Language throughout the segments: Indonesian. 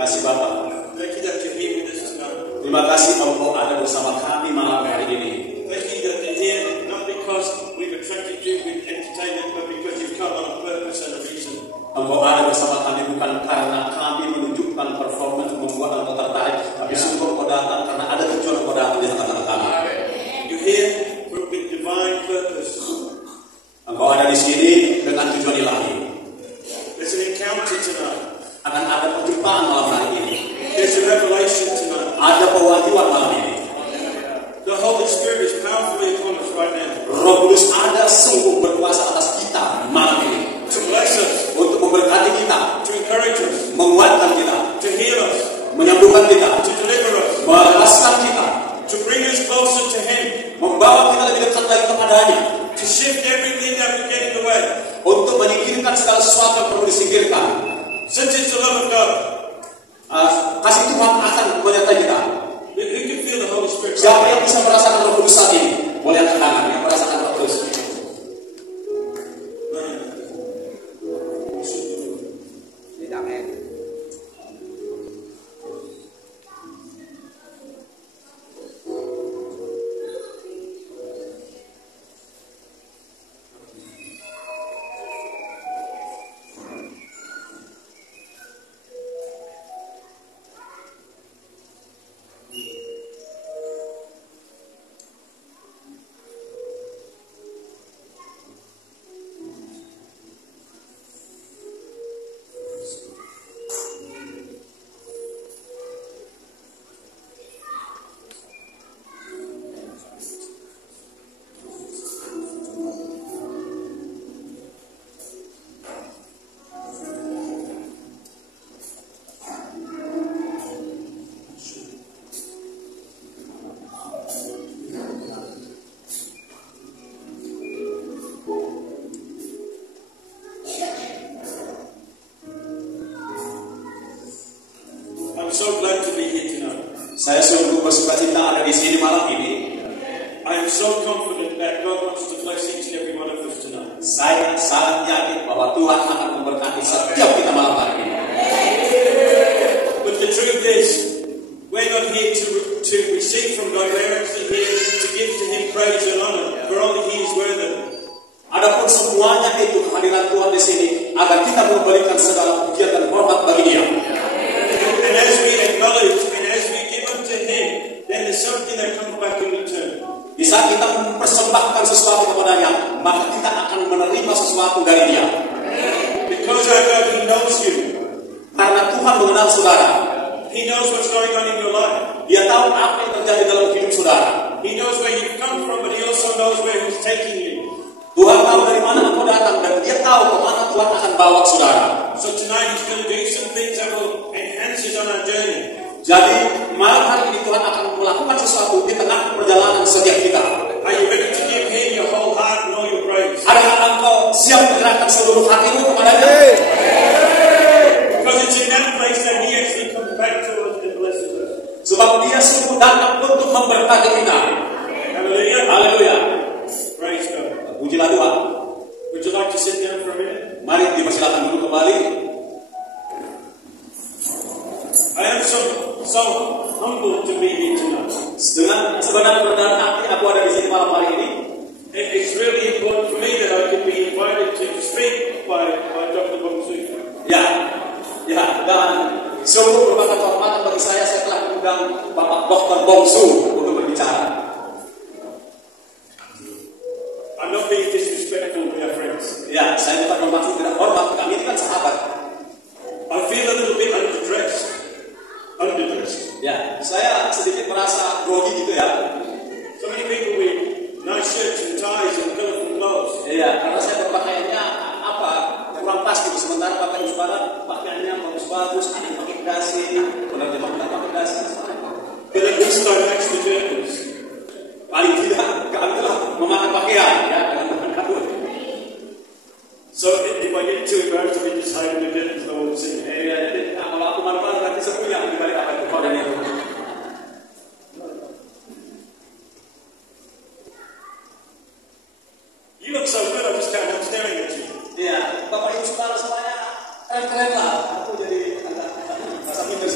kasih Bapak. Thank you that you're here with us tonight. Terima kasih Engkau ada bersama kami malam hari ini. Thank you that you're here not because we've attracted you with entertainment, but because you've come on a purpose and a reason. Engkau ada bersama kami bukan karena kami menunjukkan performance membuat Engkau tertarik, tapi sungguh Engkau datang karena ada tujuan Engkau datang di tengah-tengah kami. You're here with divine purpose. Engkau ada di sini dengan tujuan ilahi. There's an encounter tonight. Akan ada perjumpaan malam hari ini. There's a revelation tonight. Ada pewahyuan malam ini. The Holy Spirit is powerfully upon us right now. Roh Kudus ada sungguh berkuasa atas kita malam ini. To bless us. Untuk memberkati kita. To encourage us. Menguatkan kita. To heal us. Menyembuhkan kita. To deliver us. Melepaskan kita. To bring us closer to Him. Membawa kita lebih dekat lagi kepadanya. To shift everything that we get in the way. Untuk menyingkirkan segala sesuatu yang perlu disingkirkan. Such is the love of God. Kasih Tuhan akan menyertai kita. Who can feel the Holy Spirit? Siapa yang bisa merasakan Roh Kudus saat ini? Boleh angkat tangan yang merasakan Roh Kudus. I'm so glad to be here tonight. Saya sungguh bersukacita ada di sini malam ini. I am so confident that God wants to bless each and every one of us tonight. Saya sangat yakin bahwa Tuhan akan memberkati setiap kita malam hari ini. But the truth is, we're not here to receive from God. We're actually here to give to Him praise and honor, for only He is worthy. Adapun semuanya itu kehadiran Tuhan di sini agar kita memberikan segala pujian dan hormat bagi Dia. And as we acknowledge and as we give unto Him, then there's something that comes back in return. Di saat kita mempersembahkan sesuatu kepadanya, maka kita akan menerima sesuatu dari Dia. Because our God, He knows you. Karena Tuhan mengenal saudara. He knows what's going on in your life. Dia tahu apa yang terjadi dalam hidup saudara. He knows where you've come from, but He also knows where He's taking you. Tuhan tahu dari mana engkau datang dan Dia tahu kemana Tuhan akan bawa saudara. So tonight He's going to do some things that will enhance us on our journey. Jadi malam hari ini Tuhan akan melakukan sesuatu di tengah perjalanan setiap kita. Are you ready to give Him your whole heart and all your praise? Adakah engkau siap menyerahkan seluruh hatimu kepadanya? Because it's in that place that He actually comes back to us and blesses us. Sebab Dia sungguh datang untuk memberkati kita. Hallelujah. Haleluya. Praise God. Pujilah Tuhan. Would you like to sit down for a minute? Mari dipersilakan dulu kembali. I am so humbled to be here tonight. Dengan sebenarnya kerendahan hati aku ada di sini malam hari ini. It's really important for me that I can be invited to speak by Dr. Bongsu. Ya, dan sungguh merupakan kehormatan bagi saya telah mengundang Bapak Dr. Bongsu untuk berbicara. I'm not being disrespectful with our friends. Ya, saya bukan bermaksud tidak hormat, kami ini kan sahabat. I feel a little bit underdressed. Ya, saya sedikit merasa grogi gitu ya. So many people with nice shirts and ties and colorful clothes. Iya, karena saya berpakaiannya kurang pas gitu. Sementara pakaian saudara pakaiannya bagus-bagus, ada yang pakai dasi, benar-benar tidak pakai dasi. But at least I match the journeys. Paling tidak kami telah memakai pakaian ya dengan bahan kabut. So if I get too embarrassed, I just hide in the curtains and I won't see. Jadi kalau aku malu-malu nanti sepunya di balik apa itu kau dan itu. You look so good, I just can't help staring at you. Iya, Bapak Ibu saudara semuanya keren-keren lah. Aku jadi agak rasa minder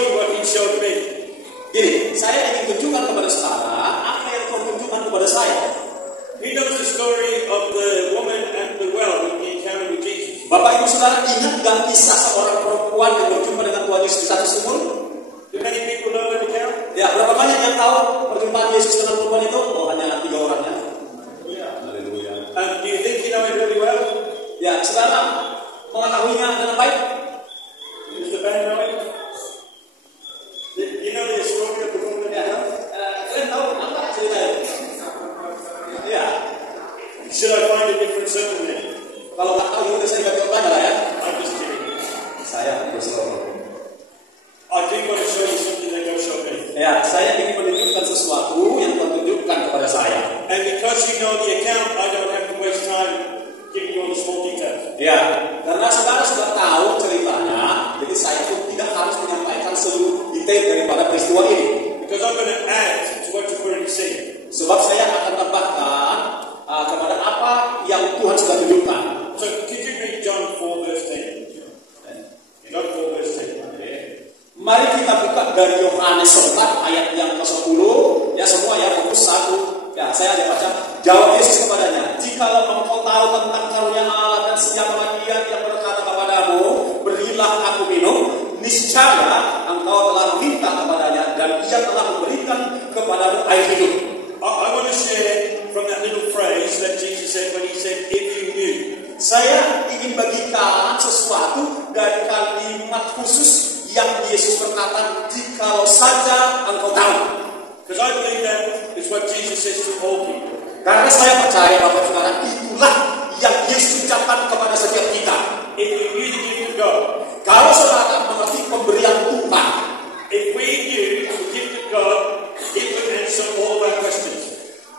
you what he showed me. Jadi, saya ingin tunjukkan kepada saudara apa yang kau tunjukkan kepada saya. He knows the story of the woman at the well in the encounter with Jesus. Bapak Ibu Saudara ingat gak kisah seorang perempuan yang berjumpa dengan Tuhan Yesus di satu sumur? Do many people know that account? Ya, berapa banyak yang tahu perjumpaan Yesus dengan perempuan itu? Oh, hanya 3 orang ya. Haleluya. And do you think you know it really well? Ya, saudara mengetahuinya dengan baik? Does the band know it? You know the story of the woman at the well? Kalian tahu apa ceritanya? Ya. Should I find a different sermon then? Kalau nggak tahu itu saya nggak coba ya. I'm just kidding. Saya berseloroh. I do want to show you something that God showed me. Ya, saya ingin menunjukkan sesuatu yang Tuhan tunjukkan kepada saya. And because you know the account, I don't have to waste time giving you all the small details. Ya, karena saudara sudah tahu ceritanya, jadi saya pun tidak harus menyampaikan seluruh detail daripada peristiwa ini. Because I'm going to add to what you've already seen. Sebab saya akan tambahkan kepada apa yang Tuhan sudah tunjukkan. So, could you read John 4 verse 10? John 4 verse 10. Mari kita buka dari Yohanes 4 ayat yang ke-10. Ya semua ya, fokus satu. Ya, saya ada baca. Jawab Yesus kepadanya, "Jikalau engkau tahu tentang karunia Allah dan siapa Dia yang berkata kepadamu, berilah aku minum, niscaya engkau telah meminta kepadanya dan Ia telah memberikan kepadamu air hidup." I want to share from that little phrase that Jesus said when he said, "If you knew." Saya ingin bagikan sesuatu dari kalimat khusus yang Yesus berkata, "Jikalau saja engkau tahu." Because I believe that is what Jesus says to all people. Karena saya percaya Bapak Saudara, itulah yang Yesus ucapkan kepada setiap kita. If you knew the gift of God, Kalau saudara mengerti pemberian Tuhan, if we knew the gift of God, it would answer all of our questions.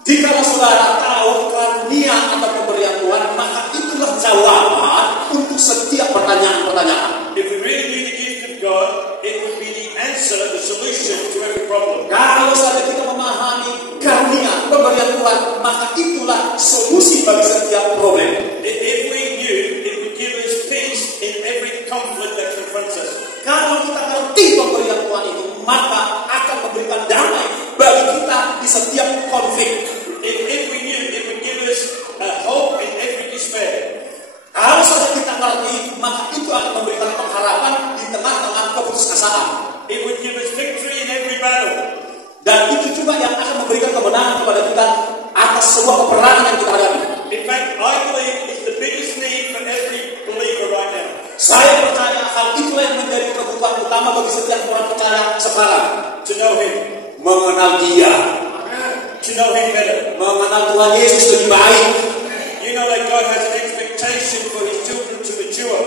jika saudara tahu karunia atau pemberian Tuhan, maka itulah jawaban untuk setiap pertanyaan-pertanyaan. If we really knew the gift of God, it would be the answer, the solution to every problem. Kalau saja kita memahami karunia pemberian Tuhan, maka itulah solusi bagi setiap problem. If we knew, it would give us peace in every conflict that confronts us. Kalau kita ngerti pemberian Tuhan itu, maka akan memberikan damai bagi kita di setiap konflik. If we knew, it would give us hope in every despair. Kalau saja kita ngerti, maka itu akan memberikan pengharapan di tengah-tengah keputusasaan. It would give us victory in every battle. Dan itu juga yang akan memberikan kemenangan kepada kita atas sebuah peperangan yang kita hadapi. In fact, I believe it's the biggest need for every believer right now. Saya percaya hal itulah yang menjadi kebutuhan utama bagi setiap orang percaya sekarang. To know Him. Mengenal Dia. To know Him better. Mengenal Tuhan Yesus lebih baik. You know that God has an expectation for His children to mature.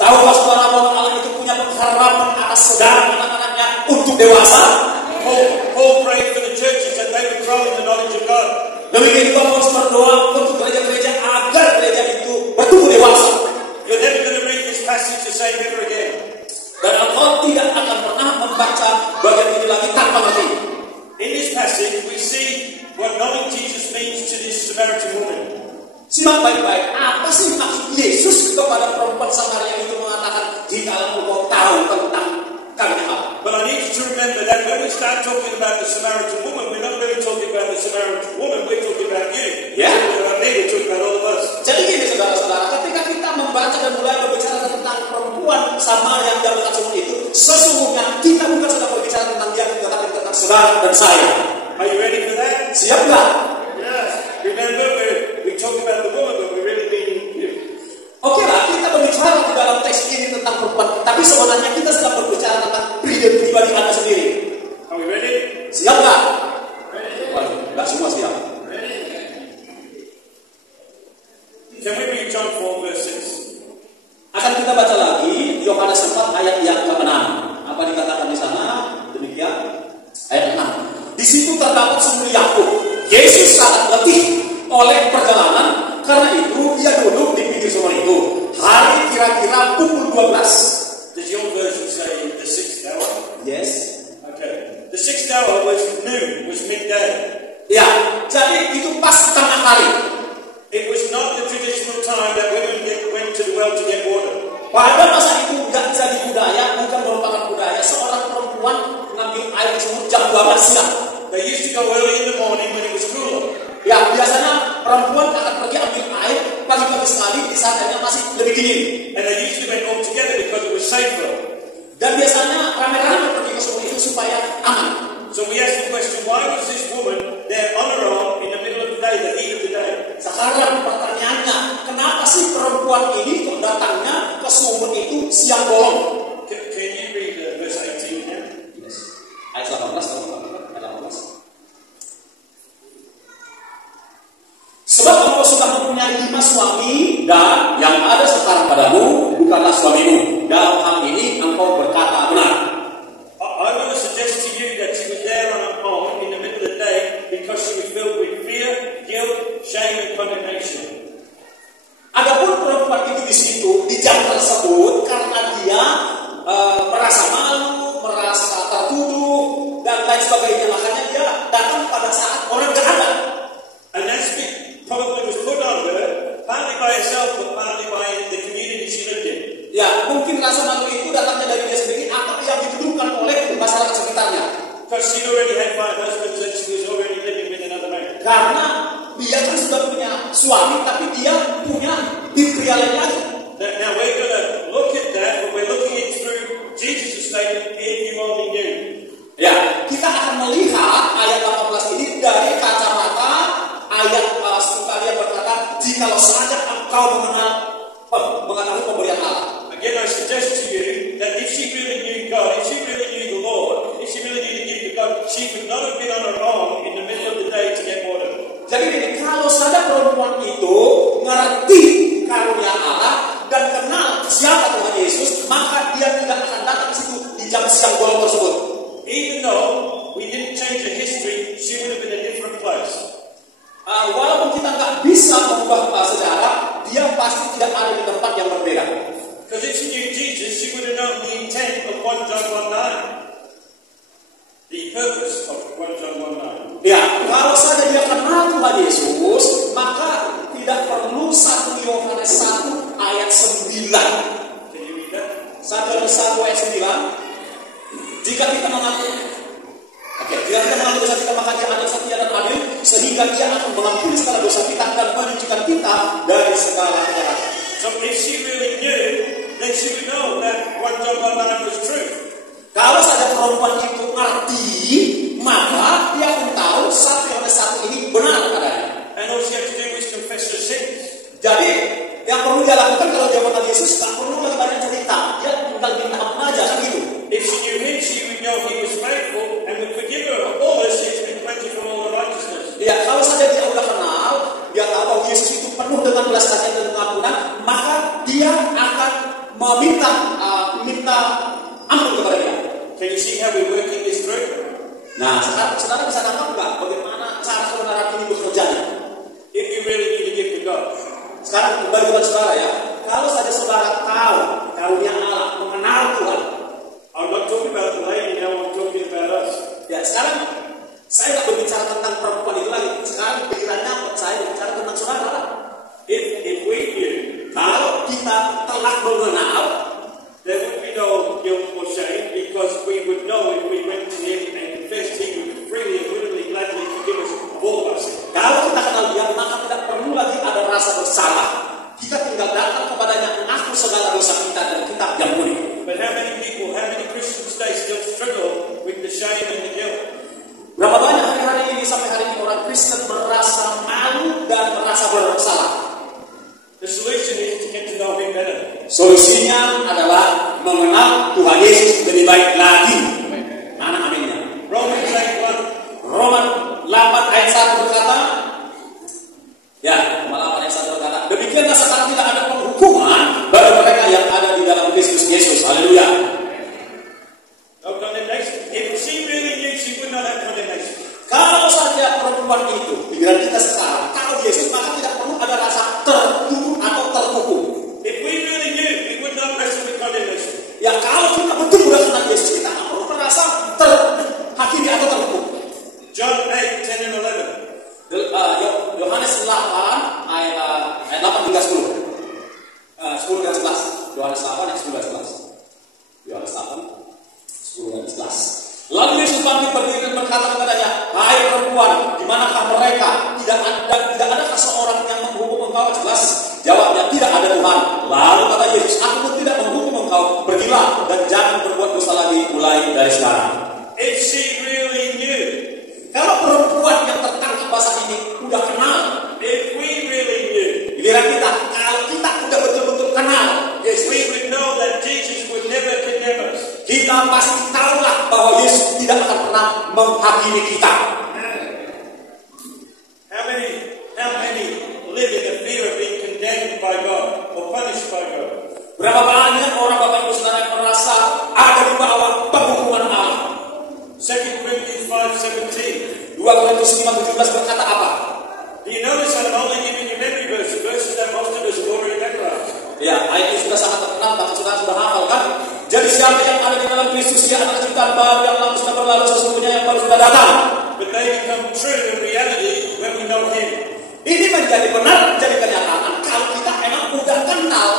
Tahukah saudara bahwa Allah itu punya pengharapan atas saudara anak-anaknya untuk dewasa? Paul prayed for the churches that they would grow in the knowledge of God. Demikian juga Paulus berdoa untuk gereja-gereja agar gereja itu bertumbuh dewasa. You're never going to read this passage the same ever again. Dan engkau tidak akan pernah membaca bagian ini lagi tanpa ngerti. In this passage, we see what knowing Jesus means to this Samaritan woman. Simak baik-baik, apa sih maksud Yesus kepada perempuan Samaria itu mengatakan, "Jikalau engkau tahu tentang karunia Allah." But I need you to remember that when we start talking about the Samaritan woman, we're not really talking about the Samaritan woman, we're talking about you. Yeah. We're talking about me, we're talking about all of us. Jadi gini saudara-saudara, ketika kita membaca dan mulai berbicara tentang perempuan Samaria yang dalam sumur itu, sesungguhnya kita bukan sedang berbicara tentang dia, tetapi tentang saudara dan saya. Are you ready for that? Siap nggak? Yes. Remember, we talk about the woman, but we really mean you. Oke lah, kita berbicara di dalam teks ini tentang perempuan, tapi sebenarnya kita sedang berbicara tentang pribadi Anda sendiri. Are we ready? Siap nggak? Waduh, nggak semua siap. Can we read John 4 verse 6? Akan kita baca lagi Yohanes 4 ayat yang ke-6. Apa dikatakan di sana? Demikian. Ayat 6. Di situ terdapat sumur Yakub. Yesus sangat letih oleh perjalanan, karena itu ia duduk di pinggir sumur itu. Hari kira-kira pukul 12. Does your version say the 6th hour? Yes. Okay. The 6th hour was noon, was midday. Ya, jadi itu pas tengah hari. It was not the traditional time that women went to the well to get water. Pada masa itu nggak jadi budaya, bukan merupakan budaya seorang perempuan agak siang. They used to go early in the morning when it was cooler. Ya, biasanya perempuan akan pergi ambil air pagi-pagi sekali di saat airnya masih lebih dingin. And they usually went all together because it was safer. Dan biasanya rame-rame pergi ke sumur itu supaya aman. So we asked the question, why was this woman there on her own in the middle of the day, the heat of the day? Sekarang pertanyaannya, kenapa sih perempuan ini kok datangnya ke sumur itu siang bolong? Can you read verse 18 now? Yes. Ayat 18, ayat 18. Sebab engkau sudah mempunyai 5 suami dan yang ada sekarang padamu bukanlah suamimu. Dalam hal ini engkau berkata benar. I want to suggest to you that she was there on her own in the middle of the day because she was filled with fear, guilt, shame, and condemnation. Adapun perempuan itu di situ di jam tersebut karena dia merasa malu, merasa tertuduh dan lain sebagainya, makanya dia datang pada saat orang tidak ada. And that spirit probably was put on her, partly by herself, but partly by the community she lived in. Ya, mungkin rasa malu itu datangnya dari dia sendiri atau yang dituduhkan oleh masyarakat sekitarnya. Because she already had 5 husbands and she was already living with another man. Karena dia kan sudah punya suami, tapi dia punya pria lain lagi. Now we're going to look at that, but we're looking it through Jesus' statement, if you only knew. Ya, kita akan melihat ayat 18 ini dari kacamata ayat sebentar dia berkata, jikalau saja engkau mengetahui pemberian Allah. Again, I suggest to you that if she really knew God, if she really knew the Lord, if she really knew the gift of God, she would not have been on her own in the middle of the day to get water. Jadi ini, kalau saja perempuan itu ngerti karunia Allah dan kenal siapa Tuhan Yesus, maka dia tidak akan datang ke situ di jam siang bolong tersebut. Even though we didn't change her history, she would have been in a different place. Walaupun kita nggak bisa mengubah sejarah, dia pasti tidak ada di tempat yang berbeda. Because if she knew Jesus, she would have known the intent of 1 John 1:9. The purpose of 1 John 1:9. Ya, kalau saja dia kenal Tuhan Yesus, maka tidak perlu 1 Yohanes 1 ayat 9. Can you read that? 1 Yohanes 1 ayat 9. Jika kita mengaku dosa kita, maka dia adil, setia dan adil, sehingga dia akan mengampuni segala dosa kita dan menyucikan kita dari segala kejahatan. So if she really knew, then she would know that 1 John 1:9 was true. Kalau saja perempuan itu ngerti, maka dia pun tahu 1 Yohanes 1 ini benar adanya. And all she had to do was confess her sins. Jadi yang perlu dia lakukan kalau dia mengenal Yesus, tak perlu lagi banyak cerita, dia tinggal minta ampun aja kan gitu. If she knew him, she would know he was faithful and would forgive her all her sins and cleanse her from all unrighteousness. Ya, kalau saja dia udah kenal, dia tahu bahwa Yesus itu penuh dengan belas kasihan dan pengampunan, maka dia akan minta ampun kepada dia. Can you see how we're working this through? Nah, sekarang saudara bisa nangkap nggak bagaimana cara kebenaran ini bekerjanya? If you really need to give to God. Sekarang kembali kepada saudara ya. Kalau saja saudara tahu karunia Allah, mengenal Tuhan. I'm not talking about the lady now, I'm talking about us. Ya, sekarang saya nggak berbicara tentang perempuan itu lagi. Sekarang pikirannya saya berbicara tentang saudara. If we knew, Kalau kita telah mengenal, there would be no guilt or shame because we would know if we went to him and confessed, he would freely and willingly gladly forgive us of all our sins. kalau kita kenal dia, maka tidak perlu lagi ada rasa bersalah. Kita tinggal datang kepadanya, mengaku segala dosa kita dan kita diampuni. But how many people, how many Christians today still struggle with the shame and the guilt? Berapa banyak hari-hari ini sampai hari ini orang Kristen merasa malu dan merasa bersalah? The solution is to get to know him better. Solusinya adalah mengenal Tuhan Yesus lebih baik lagi. Mana aminnya? Romans 8:1. Roma 8 ayat 1 berkata, ya, Roma 8 ayat 1 berkata, demikianlah sekarang tidak ada penghukuman bagi mereka yang ada di dalam Kristus Yesus. Haleluya. No condemnation. If she really knew, she would not have condemnation. Kalau saja perempuan itu, pikiran kita sekarang, kalau Yesus, maka tidak perlu ada rasa tertuduh atau terhukum. If we really knew, we would not wrestle with condemnation. Ya, kalau kita betul sudah kenal Yesus, kita tidak perlu merasa terhakimi atau terhukum. John 8, 10 and 11. Yohanes 8 ayat 8 hingga 10. 10 dan 11. Yohanes 8 ayat 10 dan 11. Yohanes 8 10 dan 11. Lalu Yesus bangkit berdiri dan berkata menghakimi kita. How many live in the fear of being condemned by God or punished by God? Berapa banyak orang Bapak Ibu Saudara yang merasa ada di bawah penghukuman Allah? 2 Corinthians 5:17. 2 Korintus 5:17 berkata apa? Do you notice that I'm only giving you memory verses that most of us have already memorized? Ya, ayat ini sudah sangat terkenal, tapi saudara sudah hafal kan? Jadi siapa yang ada di dalam Kristus, dia anak ciptaan baru, yang lama sudah berlalu, sesungguhnya yang baru sudah datang. But they become true in reality when we know Him. Ini menjadi benar, menjadi kenyataan kalau kita memang udah kenal.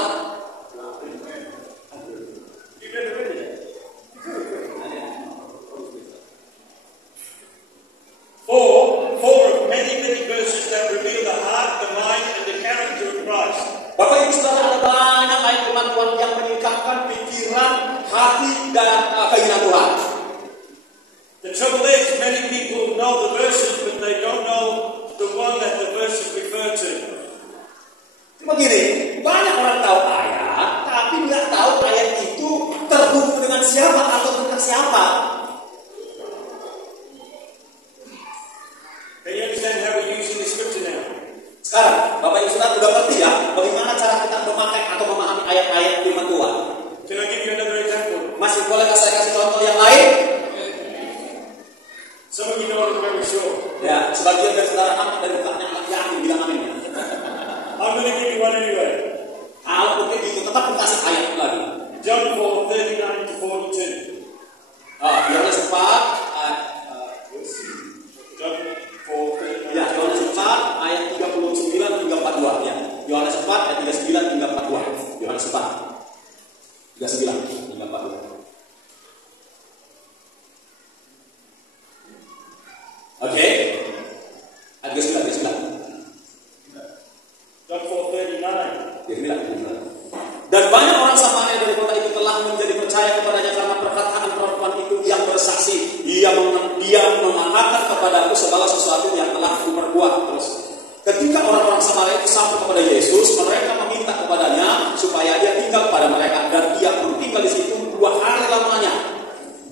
Four of many verses that reveal the heart, the mind, and the character of Christ. Bapak Ibu Saudara, ada banyak ayat firman Tuhan yang meningkatkan pikiran, hati, dan keinginan Tuhan. The trouble is, many people know the verses, but they don't know the one that the verses refer to. Begini, banyak orang tahu ayat, tapi nggak tahu ayat itu terhubung dengan siapa atau tentang siapa. Can you understand how we're using the scripture now? Sekarang, Bapak Ibu Saudara sudah ngerti ya bagaimana cara kita memakai atau memahami ayat-ayat firman Tuhan. Can I give you another example? Masih bolehkah saya kasih contoh yang lain? Some of you know it very sure. Ya, sebagian dari saudara amin dari bukannya yakin bilang amin ya. I'm going to give you one anyway. Kalau mungkin itu tetap kasih ayat lagi. John 4:39 to 42. Yohanes 4 John 4:39. ya, Yohanes 4 ayat 39 hingga 42 ya. Yohanes 4 ayat 39 hingga 42. Yohanes 4 39 hingga 42. Oke. Ayat 39. John 4:39. Dan banyak orang Samaria dari kota itu telah menjadi percaya kepadanya karena perkataan perempuan itu yang bersaksi. Dia mengatakan kepadaku segala sesuatu yang telah kuperbuat. Terus, ketika orang-orang Samaria itu sampai kepada Yesus, mereka meminta kepadanya supaya dia tinggal pada mereka, dan dia pun tinggal di situ 2 hari lamanya.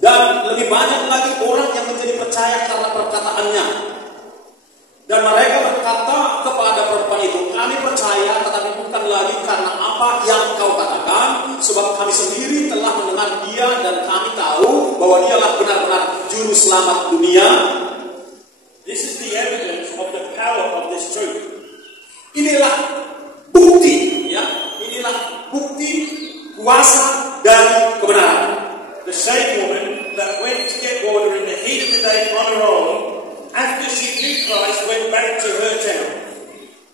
Dan lebih banyak lagi orang yang menjadi percaya karena perkataannya. Dan mereka berkata kepada perempuan itu, kami percaya tetapi bukan lagi karena apa yang kau katakan, sebab kami sendiri telah mendengar dia dan kami tahu bahwa dialah benar-benar juru selamat dunia. This is the evidence of the power of this truth. Inilah bukti, ya, inilah bukti kuasa dari kebenaran. The same woman that went to get water in the heat of the day on her own, after she knew Christ, went back to her town.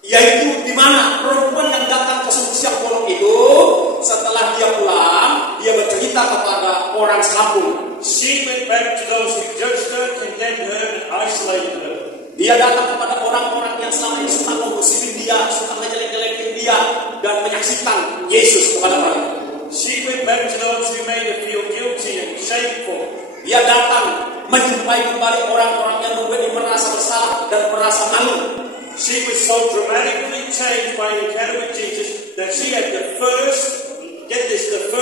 Yaitu di mana perempuan yang datang ke sumur siang bolong itu, setelah dia pulang, dia bercerita kepada orang sekampung. She went back to those who judged her, condemned her, and isolated her. Dia datang kepada orang-orang yang selama ini suka menggosipin dia, suka ngejelek-jelekin dia, dan menyaksikan Yesus kepada mereka. She went back to those who made her feel guilty and shameful. Dia datang menjumpai kembali orang-orang yang membuat dia merasa bersalah dan merasa malu. She was so dramatically changed by an encounter with Jesus that she had the first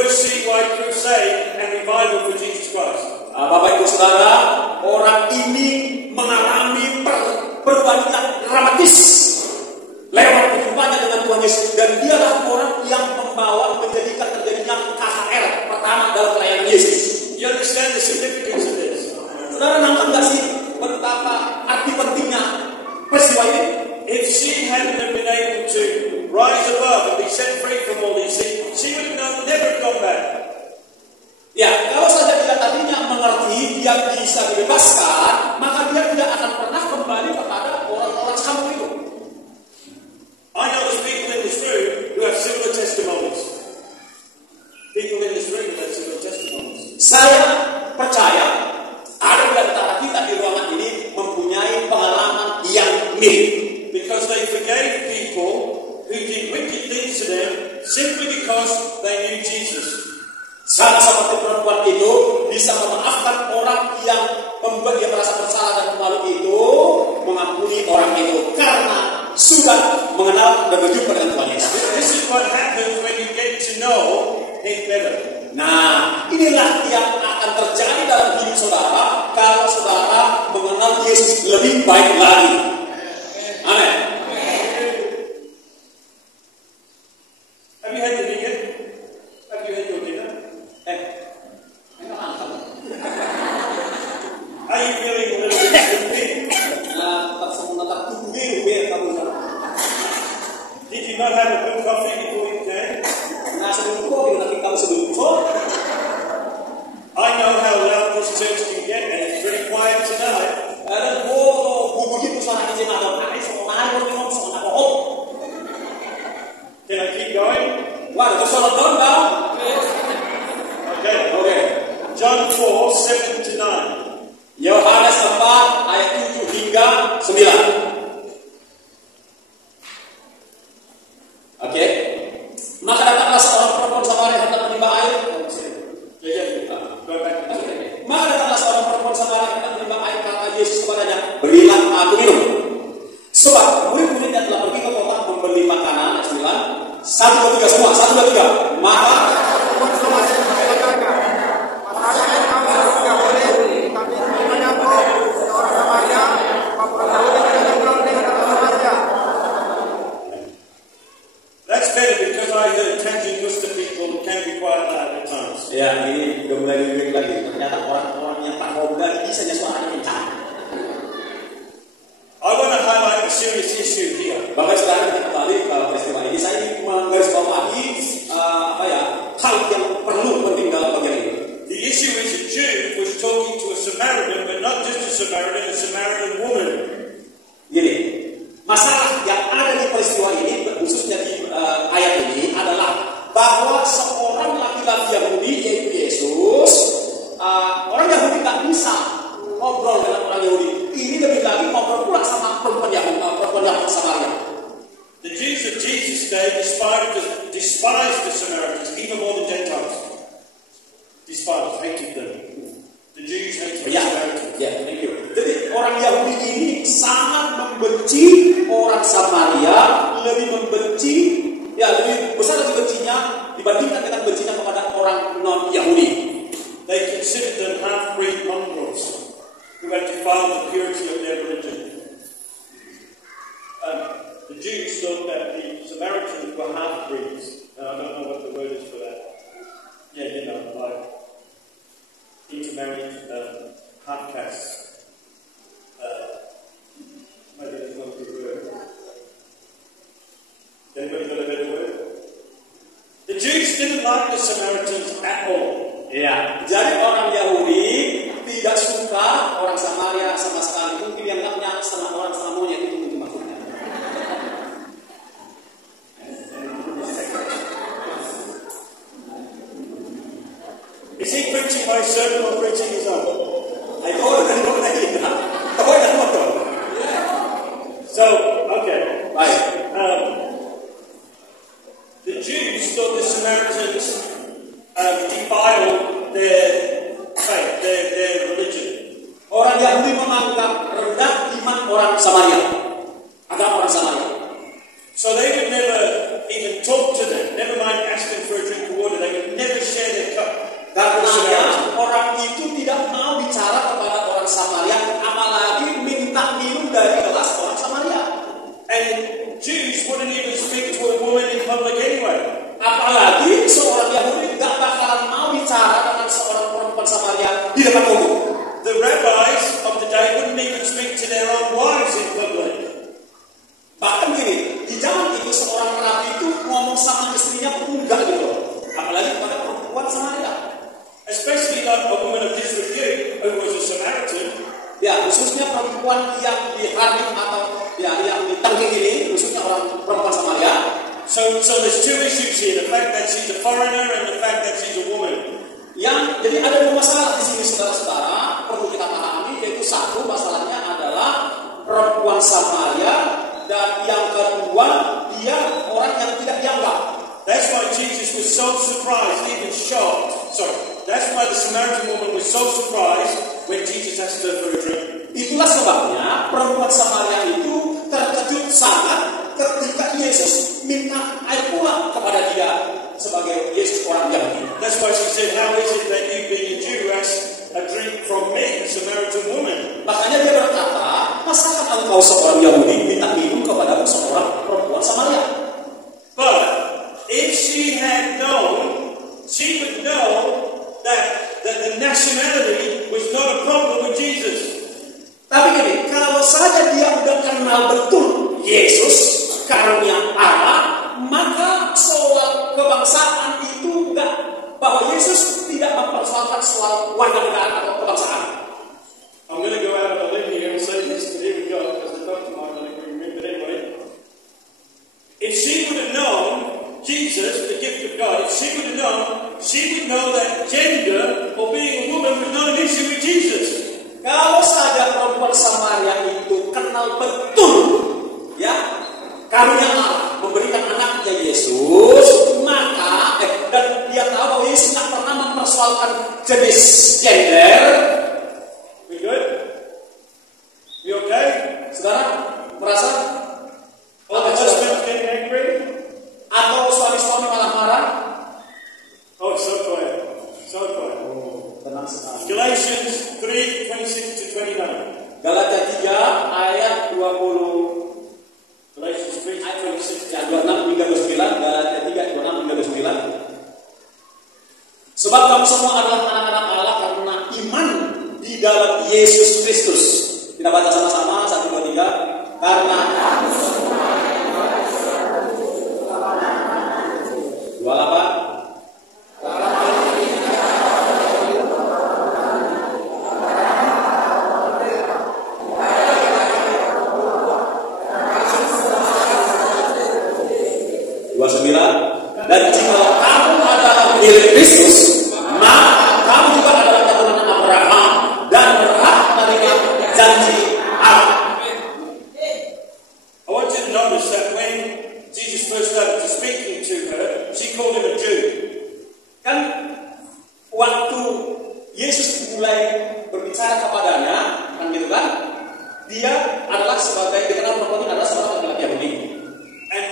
citywide crusade and revival for Jesus Christ. Bapak Ibu Saudara, orang ini mengalami perubahan dramatis lewat kehidupannya dengan Tuhan Yesus, dan dialah orang yang membawa menjadikan terjadinya KHR pertama dalam pelayanan Yesus. You understand the significance of this? Saudara nangkep gak sih betapa arti pentingnya peristiwa ini? If she hadn't been able to rise above and be set free from all these things, she would never come back. Ya, kalau saja dia tadinya mengerti dia bisa dibebaskan, maka dia tidak akan pernah kembali kepada orang-orang sekampung itu. I know there's people in this room who have similar testimonies. People in this room who have similar testimonies. Saya percaya ada di antara kita di ruangan ini mempunyai pengalaman yang mirip. Because they forgave people who did wicked things to them simply because they knew Jesus. Sama seperti perempuan itu bisa memaafkan orang yang membuat dia merasa bersalah dan malu itu, mengampuni orang itu karena sudah mengenal dan berjumpa dengan Tuhan Yesus. This is what happens when you get to know Him better. Nah, inilah yang akan terjadi dalam hidup saudara kalau saudara baik lagi. Amin. Have you had the dinner? Have you had your dinner? Enak angkat. Are you feeling a little bit sleepy? Tetap tubuh biru kamu. Did you not have a good coffee before you came? Nah, sebelum kopi nanti kamu sebelum kopi. I know how loud this church can get, and it's very quiet tonight. Dan begitu suara izin ada hari seorang ngomong seorang Can I keep going? Wah, itu salah down. Okay. John 4:7 to 9. Yohanes 4 ayat 7 hingga 9. Oke. Maka datanglah seorang perempuan Samaria hendak menimba air. Maka datanglah seorang perempuan Samaria hendak menimba air, kata Yesus kepadanya, berilah aku minum. Sebab murid-muridnya telah pergi ke kota membeli makanan. 9. 1, 2, 3 semua. 1, 2, 3. Maka That's better because I heard Tanjung Gusta people can be quite loud at times. ya, ini udah mulai lebih lagi. Ternyata orang-orang yang tak ngobrol bisa suaranya kencang. I want to highlight a serious issue here. Bapak sekarang kita kembali ke peristiwa ini. Saya ingin menggarisbawahi hal yang perlu penting dalam bagian ini. The issue is a Jew was talking to a Samaritan, but not just a Samaritan woman. Gini, masalah yang ada di peristiwa ini, khususnya di ayat ini adalah bahwa seorang laki-laki Yahudi yaitu Yesus, orang Yahudi tak bisa ngobrol dengan orang Yahudi. Ini lebih lagi ngobrol pula sama perempuan Yahudi Samaria. The Jews of Jesus' day despised the Samaritans even more than Gentiles. Hated them. The Jews hated the Samaritans. Ya, thank you. Jadi orang Yahudi ini sangat membenci orang Samaria, lebih besar lagi bencinya dibandingkan dengan bencinya kepada orang non-Yahudi. They considered them half-breed mongrels who had defiled the purity of their religion. The Jews thought that the Samaritans were half-breeds. I don't know what the word is for that. Yeah, like intermarried half-castes. Maybe that's not a good word. Anybody got a better word? The Jews didn't like the Samaritans at all. Ya, jadi orang Yahudi tidak suka orang Samaria sama sekali. Mungkin yang enggaknya setengah orang setengah monyet itu mungkin maksudnya. Is he preaching my sermon or preaching his own? So, okay. Baik. The Jews thought the Samaritans defiled their faith, their religion. Orang Yahudi menganggap rendah iman orang Samaria, agama orang Samaria. So they would never even talk to them, never mind asking for a drink of water. They would never share their cup. Karena orang itu tidak mau bicara kepada orang Samaria, apalagi minta minum dari gelas orang Samaria. And Jews wouldn't even speak to a woman in public anyway. Apalagi seorang Yahudi gak bakalan mau bicara dengan seorang perempuan Samaria di depan umum. The rabbis of the day wouldn't even speak to their own wives in public. Bahkan gini, di zaman itu seorang rabi itu ngomong sama istrinya pun enggak gitu, apalagi kepada perempuan Samaria. Especially not a woman of disrepute who was a Samaritan. Ya, khususnya perempuan yang dihardik atau yang ditangkik ini, khususnya orang perempuan Samaria. So there's two issues here: the fact that she's a foreigner and the fact that she's a woman. Jadi ada dua masalah di sini, saudara-saudara, perlu kita pahami, yaitu satu masalahnya adalah perempuan Samaria, dan yang kedua dia orang yang tidak dianggap. That's why Jesus was so surprised, even shocked. That's why the Samaritan woman was so surprised when Jesus asked her for a drink. Itulah sebabnya perempuan Samaria itu terkejut sangat ketika Yesus minta air pula kepada dia sebagai Yesus orang Yahudi. That's why she said, "How is it that you, being a Jew, ask a drink from me, a Samaritan woman?" Makanya dia berkata, masalah Yesus tidak mempersoalkan soal warga negara atau kebangsaan. I'm going to go out on a limb here and say this, but here we go, because the doctor might not agree with me, but anyway. If she would have known Jesus, the gift of God, if she would have known, she would know that gender or being a woman was not an issue with Jesus. Kalau saja perempuan Samaria itu kenal betul, ya, karunia Allah memberikan anaknya Yesus, maka dan dia tahu bahwa Yesus tidak pernah mempersoalkan jenis gender. We good? We okay? Saudara merasa? All the husbands getting angry? Atau suami-suami malah marah? Oh, so quiet. So quiet. Tenang sekali. Galatians 3:26 to 29. Galatia 3 ayat 20. Galatians 3 Ayat 26 hingga 29. Galatia 3 26 hingga 29. Sebab kamu semua adalah anak-anak Allah karena iman di dalam Yesus Kristus. Kita baca sama-sama 1, 2, 3. Karena kamu semua 28. Dan jika kamu adalah milik Kristus, maka kamu juga adalah keturunan Abraham dan berhak menerima janji Allah. I want you to notice that when Jesus first started to speaking to her, she called him a Jew. Kan waktu Yesus mulai berbicara kepadanya, kan gitu kan? Dia adalah sebagai dikenal perempuan adalah seorang laki-laki Yahudi. And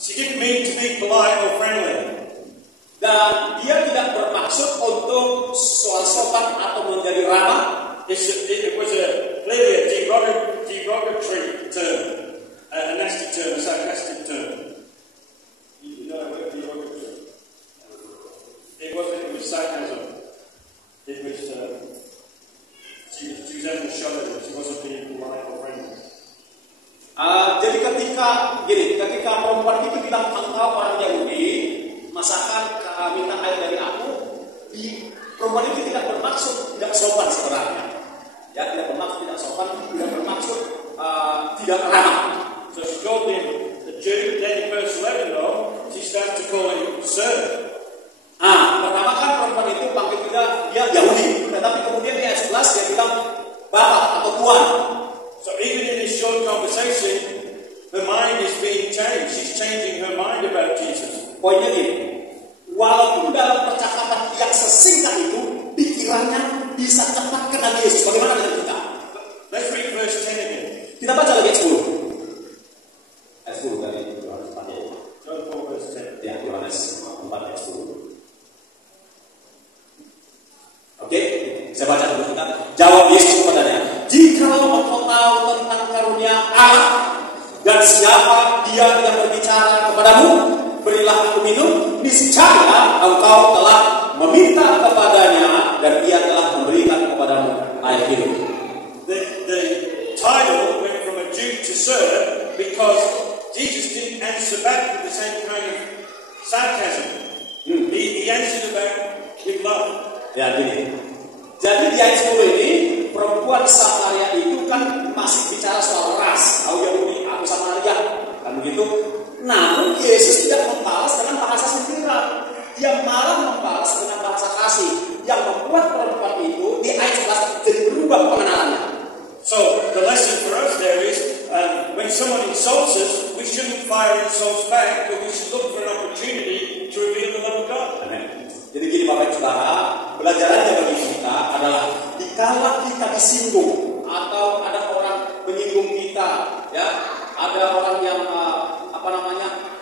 she didn't mean to be polite or friendly. Dan dia tidak bermaksud untuk soal sopan atau menjadi ramah. It was clearly a derogatory term, a nasty term, a sarcastic term. You know what derogatory? It was sarcasm. It was, she was having a shot at it. She wasn't being polite or friendly. Jadi ketika perempuan itu bilang engkau orang Yahudi, masakan minta air dari aku, perempuan itu tidak bermaksud tidak sopan sebenarnya. Ya, tidak bermaksud tidak sopan, tidak bermaksud tidak ramah. So she called him the Jew. Then in verse 11, though, she started to call him sir. Pertama kan perempuan itu panggil dia Yahudi, tetapi kemudian di ayat 11 dia bilang bapak atau tuan. So even in this short conversation, her mind is being changed. She's changing her mind about Jesus. Poinnya gini, walaupun dalam percakapan yang sesingkat itu, pikirannya bisa cepat kenal Yesus. Bagaimana dengan kita? Let's read verse 10 again. Kita baca lagi ayat 10. Ayat 10 dari Yohanes 4 ya. John 4 verse 10. Ya, Yohanes 4 ayat 10. Oke, saya baca dulu kita. Jawab Yesus kepadanya, jikalau engkau tahu tentang karunia Allah dan siapa dia yang berbicara kepadamu, berilah aku minum, niscaya engkau telah meminta kepadanya dan dia telah memberikan kepadamu air hidup. The title went from a Jew to sir because Jesus didn't answer back with the same kind of sarcasm. He answered back with love. Ya gini. Jadi di ayat 10 ini perempuan Samaria itu kan masih bicara soal ras. Kau Yahudi, aku Samaria, kan begitu. Namun Yesus tidak membalas dengan bahasa sindiran. Dia malah membalas dengan bahasa kasih yang membuat perempuan itu di ayat 11 jadi berubah pengenalannya. So the lesson for us there is when someone insults us, we shouldn't fire insults back, but we should look for an opportunity to reveal the love of God. Amen. Jadi gini Bapak Ibu Saudara, pelajarannya bagi kita adalah dikala kita disinggung atau ada orang menyinggung kita, ya, ada orang yang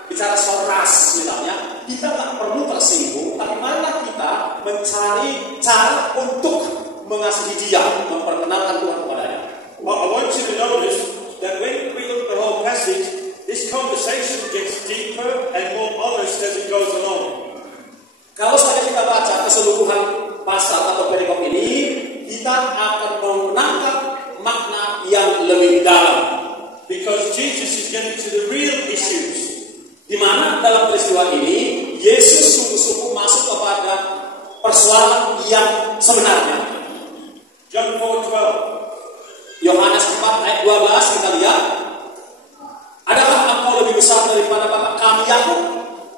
bicara soal ras misalnya, kita tak perlu tersinggung, tapi marilah kita mencari cara untuk mengasihi dia, memperkenalkan Tuhan kepadanya. Well, I want you to notice that when we look at the whole passage, this conversation gets deeper and more honest as it goes along. Kalau saja kita baca keseluruhan pasal atau perikop ini, kita akan menangkap makna yang lebih dalam. Because Jesus is getting to the real issues. Di mana dalam peristiwa ini Yesus sungguh-sungguh masuk kepada persoalan yang sebenarnya. John 4:12. Yohanes 4 ayat 12 kita lihat. Adakah engkau lebih besar daripada Bapa kami Yakub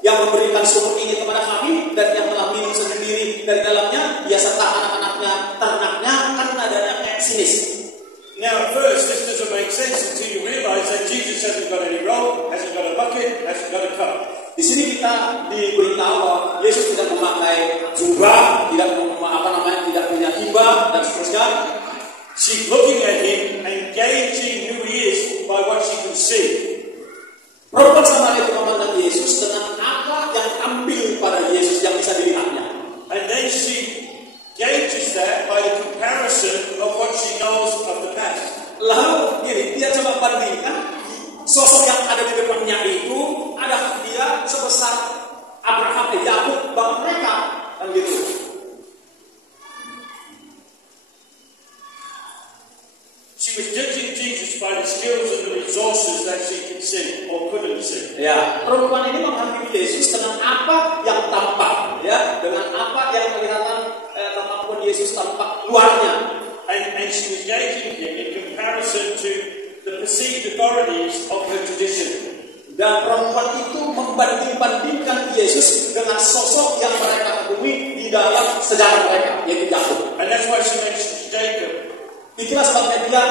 yang memberikan sumur ini kepada kami dan yang telah minum sendiri dari dalamnya, ia serta anak-anaknya, ternaknya, kan adanya sinis. Now at first this doesn't make sense until you realize that Jesus hasn't got any rod, hasn't got a bucket, hasn't got a cup. Di sini kita diberitahu bahwa Yesus tidak memakai jubah, tidak tidak punya timba dan seterusnya. She's looking at him and gauging who he is by what she can see. Perempuan Samaria itu memandang Yesus dengan apa yang tampil pada Yesus yang bisa dilihatnya. And then she gauges that by the comparison of what she knows of the past. Lalu dia coba bandingkan sosok yang ada di depannya itu, adakah dia sebesar Abraham, Yakub, bapak mereka, kan gitu. She was judging Jesus by the skills and the resources that she could see or couldn't see. Ya, perempuan ini menghakimi Yesus dengan apa yang tampak, ya, dengan apa yang kelihatan kemampuan Yesus tampak luarnya. And she was gauging him in comparison to the perceived authorities of her tradition. Dan perempuan itu membanding-bandingkan Yesus dengan sosok yang mereka kagumi di dalam sejarah mereka, yaitu Yakub. And that's why she mentions Jacob. Itulah sebabnya dia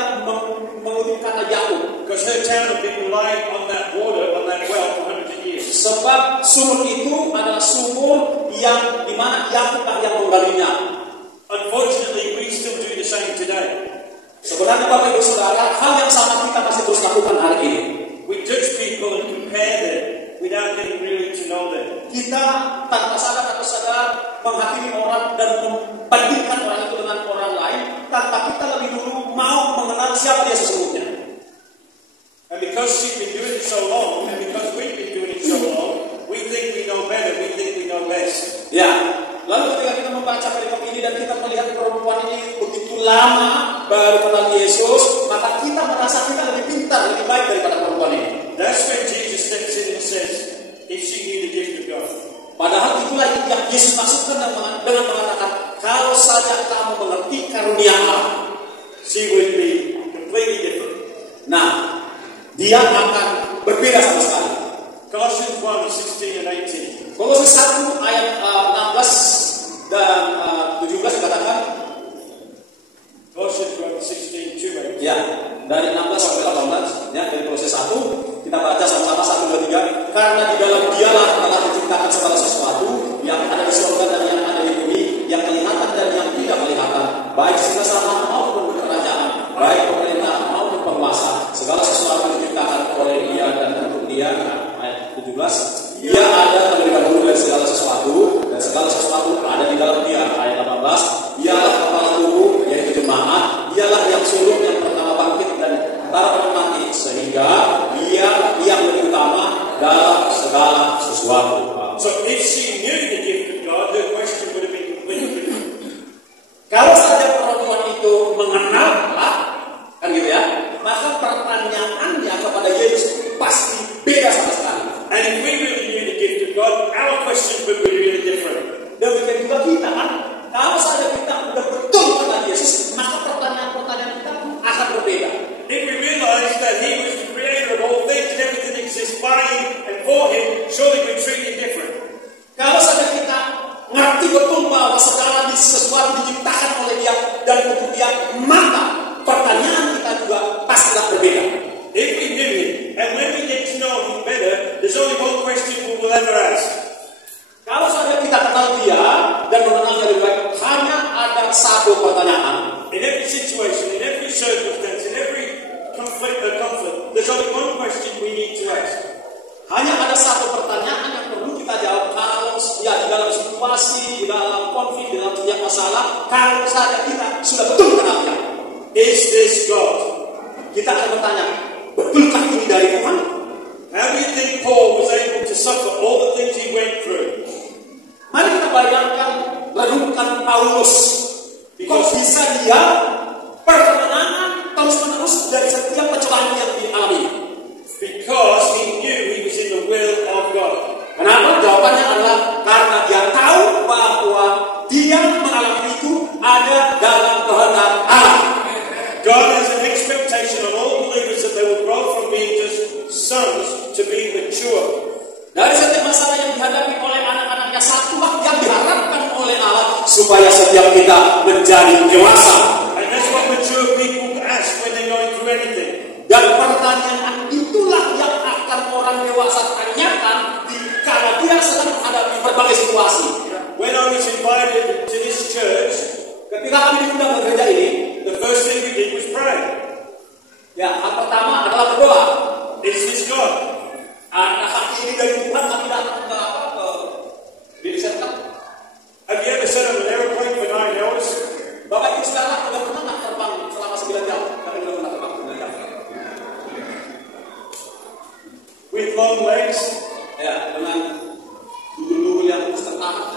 mengutip kata Yakub. Because her town had been relying on that water, on that well for hundreds of years. Sebab sumur itu adalah sumur yang dimana Yakub yang menggalinya. Unfortunately, we still do the same today. Sebenarnya Bapak Ibu Saudara, hal yang sama kita masih terus lakukan hari ini. We judge people and compare them without getting really to know them. Kita tanpa sadar atau sadar menghakimi orang dan membandingkan orang itu dengan orang lain tanpa kita lebih dulu mau mengenal siapa dia sesungguhnya. And because she's been doing it so long, and because we've been doing it so long, we think we know better, we think we know best. Ya, lalu ketika kita membaca perikop ini dan kita melihat perempuan ini begitu lama baru kenal Yesus, maka kita merasa kita lebih pintar, lebih baik daripada perempuan ini. That's when Jesus steps in and says, if she knew the gift of God. Padahal itulah yang Yesus maksudkan dengan mengatakan, kalau saja kamu mengerti karunia Allah, she would be completely different. Nah, dia akan berbeda sama sekali. Colossians 1:16 and 18. Kolose 1 ayat 16 dan 17 dikatakan. Colossians 1:16 to 18. Ya, dari 16 sampai 18, ya, dari Kolose 1 kita baca sama-sama 1, 2, 3. Karena di dalam Dialah telah diciptakan segala sesuatu yang ada di surga dan yang ada di bumi, yang kelihatan dan yang tidak kelihatan, baik singgasana maupun kerajaan, baik pemerintah maupun penguasa. Segala sesuatu diciptakan oleh Dia dan untuk Dia. Ayat 17. Dia ada terlebih dahulu dari segala sesuatu dan segala sesuatu ada di dalam Dia. Ayat 18. Dialah kepala tubuh, yaitu jemaat. Dialah yang sulung yang pertama bangkit dan antara mati, sehingga Dia yang lebih utama dalam segala sesuatu. So if she knew the gift of God, her question would have been completely different. Kalau saja perempuan itu mengenal Allah, kan gitu ya, maka pertanyaannya kepada Yesus pasti beda sama sekali. And if we really knew the gift of God, our question would be really different. Demikian juga kita kan, kalau saja kita betul mengenal Yesus, maka pertanyaan-pertanyaan kita akan berbeda. If we realize that He was the creator of all things and everything exists by Him and for Him, surely we treat Him different. Kalau saja kita ngerti betul bahwa segala sesuatu diciptakan oleh Dia dan untuk Dia, maka pertanyaan kita juga pasti berbeda. If we knew Him, and when we get to know Him better, there's only one question we will ever ask. Kalau saja kita kenal Dia dan mengenalnya lebih baik, hanya ada satu pertanyaan. In every situation, in every circumstance, in every conflict, there's only one question we need to ask. Hanya ada satu pertanyaan yang perlu kita jawab kalau ya di dalam situasi, di dalam konflik, di dalam setiap masalah. Kalau saja kita sudah betul kenal Dia, Is this God? kita akan bertanya, betulkah ini dari Tuhan? How do you think Paul was able to suffer all the things he went through? Mari kita bayangkan, renungkan Paulus. Kok bisa dia pertenangan terus-menerus dari setiap pencobaan yang dialami? Because he knew he was in the will of God. Kenapa? Jawabannya adalah karena dia tahu bahwa dia supaya setiap kita menjadi dewasa. And that's what mature people ask when they're going through anything. Dan pertanyaan itulah yang akan orang dewasa tanyakan karena dia sedang menghadapi berbagai situasi. When I was invited to this church, ketika kami diundang ke gereja ini, the first thing we did was pray. Ya, hal pertama adalah berdoa. Is this God? Apakah ini dari Tuhan? Kami datang ke diri saya. Have you ever sat on an airplane for 9 hours? Bapak Ibu saudara, sudah pernah nggak terbang selama 9 jam? Kami belum pernah terbang 9 jam. With long legs? Ya, dengan duduk-duduk yang tertahan.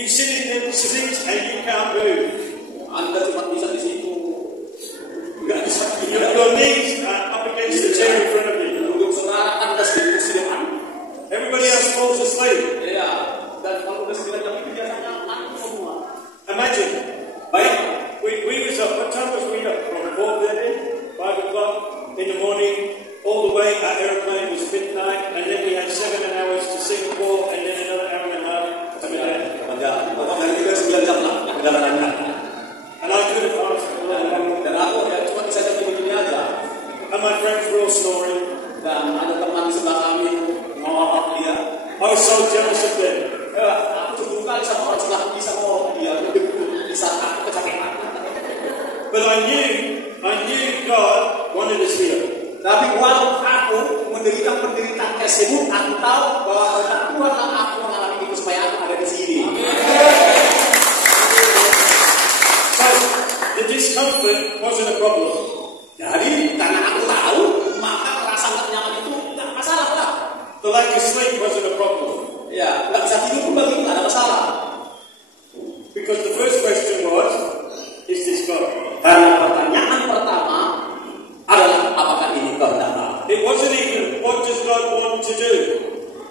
You sit in the seat and you can't move. Anda cuma bisa di situ. Nggak bisa. Your knees are up against the chair in front of you. Duduk saudara Anda di kursi depan. Everybody else falls asleep. Ya, dan kalau udah 9 jam itu biasanya ngantuk semua. Imagine. Baik. We was up. What time was we up? From 4:30, 5 o'clock in the morning, all the way. Our airplane was midnight, and then we had 7 hours to Singapore, and then another hour and a half to Milan. Pokoknya kita 9 jam lah perjalanannya. And I could have asked. Dan aku ya cuma bisa jadi begini aja. And my friends were all snoring. Dan ada teman di sebelah kami ngorok dia. I was so jealous of them. Aku cemburu kali sama orang sebelah bisa ngorok dia. Bisa aku kecapean. But I knew God wanted us here. Tapi walau aku menderita penderitaan tersebut, aku tahu bahwa Tuhan aku mengalami itu supaya aku ada di sini. So the discomfort wasn't a problem. Jadi karena aku tahu, maka rasa nggak nyaman itu nggak masalah lah. The lack of sleep wasn't a problem. Ya, nggak bisa tidur pun bagi nggak ada masalah. Because the first question was, is this God? Karena pertanyaan pertama adalah apakah ini kehendak Allah? It wasn't even what does God want to do.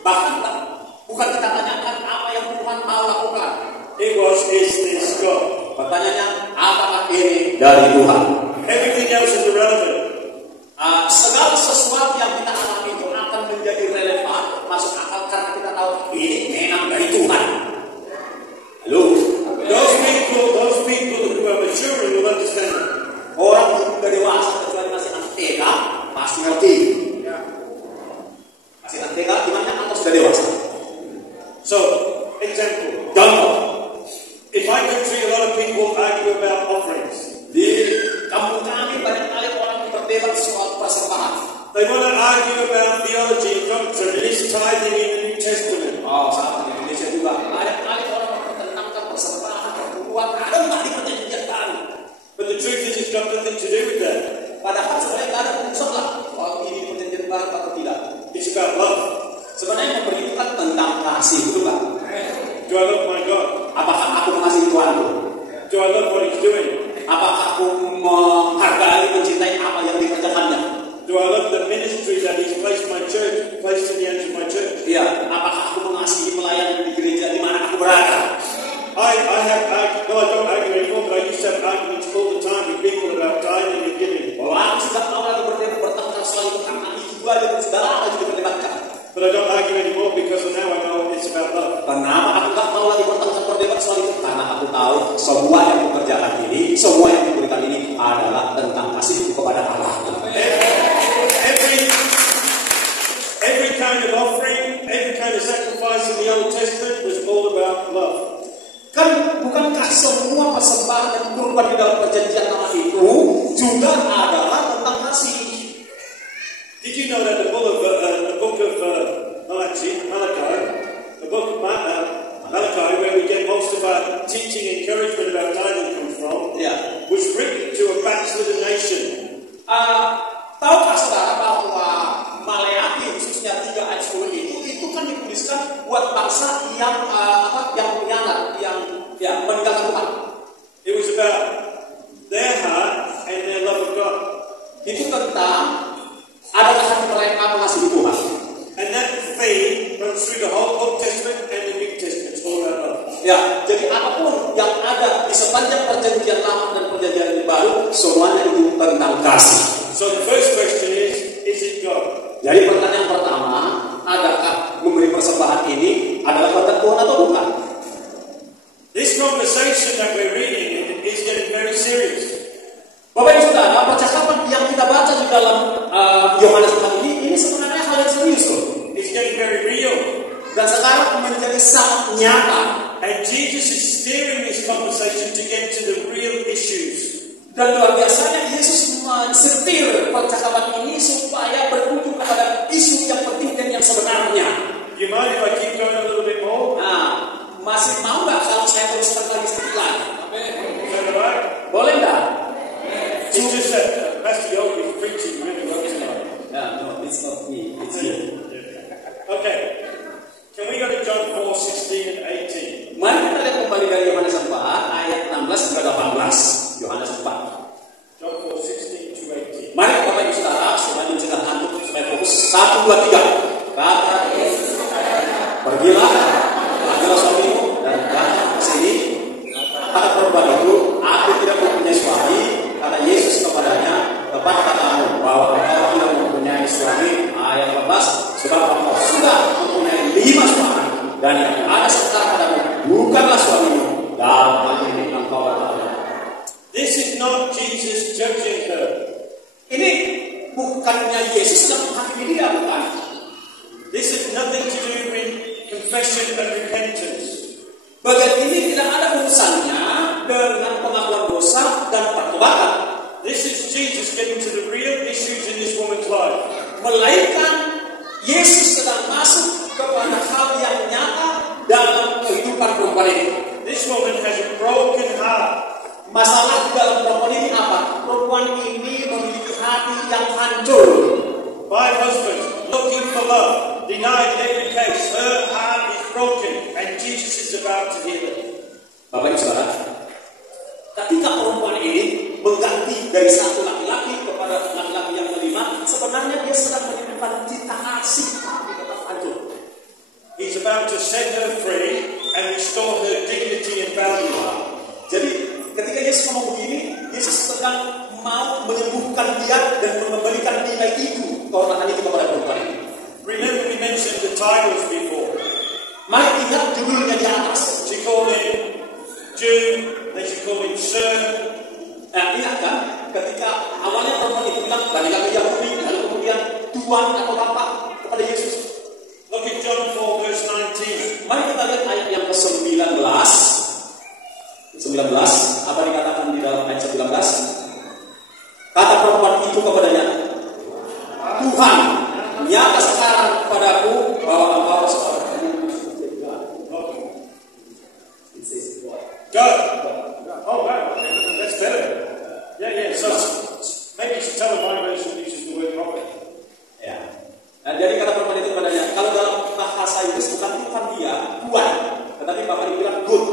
Bahkan bukan kita tanyakan apa yang Tuhan mau lakukan. It was, is this God? Pertanyaannya, apakah ini dari Tuhan? Everything else is irrelevant. Segala sesuatu yang kita alami itu akan menjadi relevan, masuk akal karena kita tahu ini memang dari Tuhan. Halo? Those people who are maturing will understand it. Orang yang sudah dewasa kecuali masih anak TK pasti ngerti. Masih anak TK gimana atau sudah dewasa? So, example. Contoh. In my country, a lot of people argue about offerings. Di kampung kami banyak kali orang berdebat soal persembahan. They want to argue about theology and doctrine. Is tithing in the New Testament? Oh, sama di Indonesia juga. Banyak kali orang mempertentangkan persembahan, perburuan, ada nggak di perjanjian baru? But the truth is, it's got nothing to do with that. Padahal sebenarnya nggak ada urusan lah soal ini perjanjian baru atau tidak. It's about love. Sebenarnya memberi itu kan tentang kasih, betul nggak? Do I love my God? Apakah aku mengasihi Tuhanku? Do I love what He's doing? Apakah aku menghargai, mencintai apa yang dikerjakannya? Do I love the ministry that He's placed in the hands of my church? Iya. Apakah aku mengasihi pelayan di gereja di mana aku berada? I don't argue anymore, but I used to have arguments all the time with people about tithing and giving. Bahwa aku sudah tahu lagi bertengkar soal itu karena itu juga dengan segala hal juga diperdebatkan. But I don't argue anymore because now I know it's about love. Kenapa aku tak mau lagi berdebat soal itu? Karena aku tahu semua yang dikerjakan ini, semua yang diberikan ini adalah tentang kasih kepada Allah. Every kind of offering, every kind of sacrifice in the Old Testament was all about love. Kan bukankah semua persembahan dan kurban di dalam perjanjian lama itu juga adalah tentang kasih? Did you know that the book of Malachi, where we get most of our teaching encouragement about tithing comes from, was written to a backslidden nation. Tahukah saudara bahwa Maleakhi khususnya 3 ayat 10 itu kan dituliskan buat bangsa yang pengkhianat, yang meninggalkan Tuhan. It was about their heart and their love of God. Itu tentang adakah hati mereka mengasihi Tuhan. And that theme runs through the whole Old Testament and the New Testament. It's all about love. Ya, jadi apapun yang ada di sepanjang perjanjian lama dan perjanjian baru, semuanya itu tentang kasih. So the first question is it God? Jadi pertanyaan pertama, adakah memberi persembahan ini adalah kehendak Tuhan atau bukan? This conversation that we're reading is getting very serious. Bapak Ibu Saudara, percakapan yang kita baca di dalam Yohanes 4 ini sebenarnya hal yang serius loh. It's getting very real. Dan sekarang menjadi sangat nyata. And Jesus is steering this conversation to get to the real issues. Dan luar biasanya Yesus mensetir percakapan ini supaya berujung kepada isu yang penting dan yang sebenarnya. You mind if I keep going a little bit more? Nah, masih mau nggak kalau saya teruskan lagi sedikit lagi? Is that all right? Boleh nggak? It's just that Pastor Yogi is preaching really well tonight. No, it's not me. It's you. Okay. Can we go to John 4:16 and 18? Mari kita lihat kembali dari Yohanes 4 ayat 16 hingga 18. Yohanes 4. John 4:16 to 18. Mari Bapak Ibu Saudara, supaya mencegah ngantuk, supaya fokus. 1, 2, 3. Kata Yesus, pergilah, ambillah suamimu dan datang ke sini. Kata perempuan itu, aku tidak mempunyai suami. Kata Yesus kepadanya, tepat katamu bahwa engkau tidak mempunyai suami. Ayat 18, sebab engkau sudah mempunyai 5 suami, dan yang ada sekarang padamu bukanlah suamimu. Dalam hal ini engkau berkata. This is not Jesus judging her. Ini bukannya Yesus sedang menghakimi dia, bukan? This has nothing to do with confession and repentance. Bagian ini tidak ada urusannya dengan pengakuan dosa dan pertobatan. This is Jesus getting to the real issues in this woman's life. Melainkan Yesus sedang masuk kepada hal yang nyata dalam kehidupan perempuan ini. This woman has a broken heart. Masalah di dalam perempuan ini apa? Perempuan ini memiliki hati yang hancur. 5 husbands looking for love, denied in every case. Her heart is broken, and Jesus is about to heal it. Bapak Ibu Saudara, ketika perempuan ini mengganti dari satu laki-laki kepada laki-laki yang kelima, sebenarnya dia sedang menyimpan cinta kasih tapi tetap hancur. He's about to set her free and restore her dignity and value. Jadi ketika Yesus ngomong begini, Yesus sedang mau menyembuhkan dia dan mengembalikan nilai itu, kehormatan itu kepada perempuan ini. Remember we mentioned the titles before. Mari ingat judulnya di atas. She called him Jew, then she called him Sir. Nah, ingat kan, ketika awalnya perempuan itu bilang dari laki Yahudi, lalu kemudian Tuhan atau Bapak kepada Yesus. Look at John 4 verse 19. Mari kita lihat ayat yang ke-19. 19, apa dikatakan di dalam ayat 19? Kata perempuan itu kepadanya, Tuhan, nyata sekarang kepadaku bahwa engkau seorang. Go. Oh, wow. That's better. Yeah. So maybe you should tell them my version uses the word prophet. Ya. Nah, jadi kata perempuan itu kepadanya, kalau dalam bahasa Inggris bukan Tuhan dia, Tuhan, tetapi Bapak dibilang good.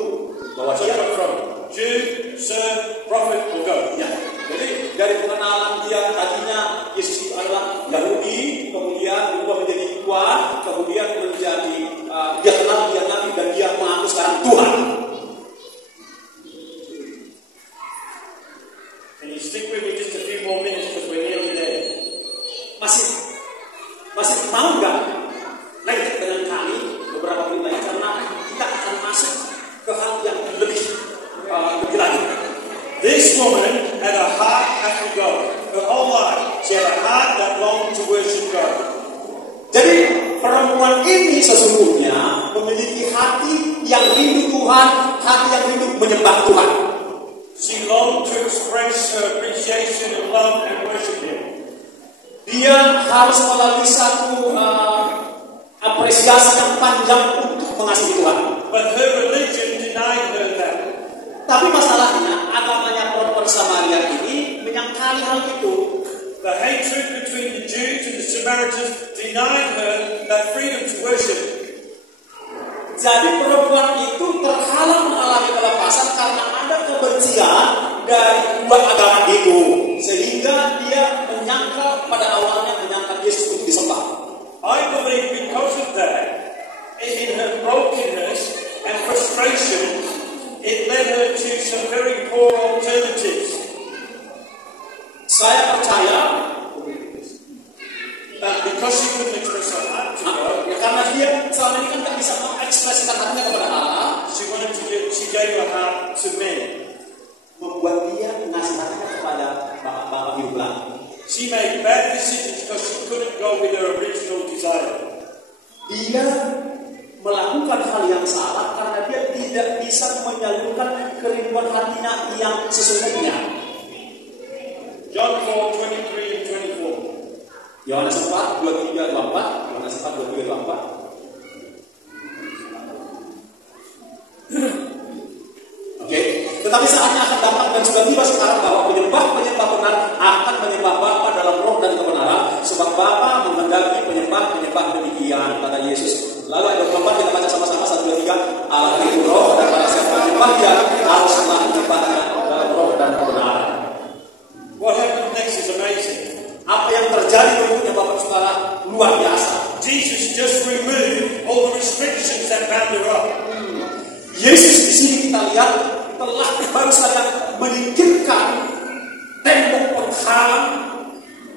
Bahwa dia from Jew, Sir, prophet, or go. Ya. Jadi dari pengenalan dia tadinya Yesus itu adalah Yahudi, kemudian berubah menjadi Tuhan, kemudian menjadi dia kenal dia Nabi dan dia mengaku sekarang Tuhan. Can you stick with me just a few more minutes because we're nearly there? Masih mau nggak lanjut dengan kami beberapa menit lagi karena kita akan masuk ke hal yang lebih lagi. This woman had a heart after God. Her whole life, she had a heart that longed to worship God. Jadi perempuan ini sesungguhnya memiliki hati yang rindu Tuhan, hati yang rindu menyembah Tuhan. She longed to express her appreciation and love and worship Him. Dia harus melalui satu apresiasi yang panjang untuk mengasihi Tuhan. But her religion denied her that. Tapi masalahnya agamanya perempuan Samaria ini menyangkali hal itu. The hatred between the Jews and the Samaritans denied her that freedom to worship. Jadi perempuan itu terhalang mengalami kelepasan karena ada kebencian dari dua agama itu, sehingga dia menyangkal pada awalnya menyangkal Yesus untuk disembah. I believe because of that, in her brokenness and frustration, it led her to some very poor alternatives. Saya percaya, because she couldn't express her heart to God, karena dia selama ini kan tak bisa mengekspresikan hatinya kepada Allah. she gave gave her heart to men. Membuat dia ngasih hatinya kepada bapak-bapak hidup lagi. She made bad decisions because she couldn't go with her original desire. Dia melakukan hal yang salah karena dia tidak bisa menyalurkan kerinduan hatinya yang sesungguhnya. John 4:23 and 24. Yohanes 4:23-24. Yohanes 4:23-24. Oke, tetapi saatnya akan datang dan sudah tiba sekarang bahwa penyembah-penyembah benar akan menyembah Bapa dalam roh dan kebenaran, sebab Bapa menghendaki penyembah-penyembah demikian, kata Yesus. Lalu ayat 24 kita baca sama-sama 1, 2, 3. Allah itu roh dan para siapa menyembah dia haruslah menyembahnya dalam roh dan kebenaran. What happened next is amazing. Apa yang terjadi berikutnya Bapak Saudara luar biasa. Jesus just removed all the restrictions that bound her up. Yesus di sini kita lihat telah baru saja menyingkirkan tembok penghalang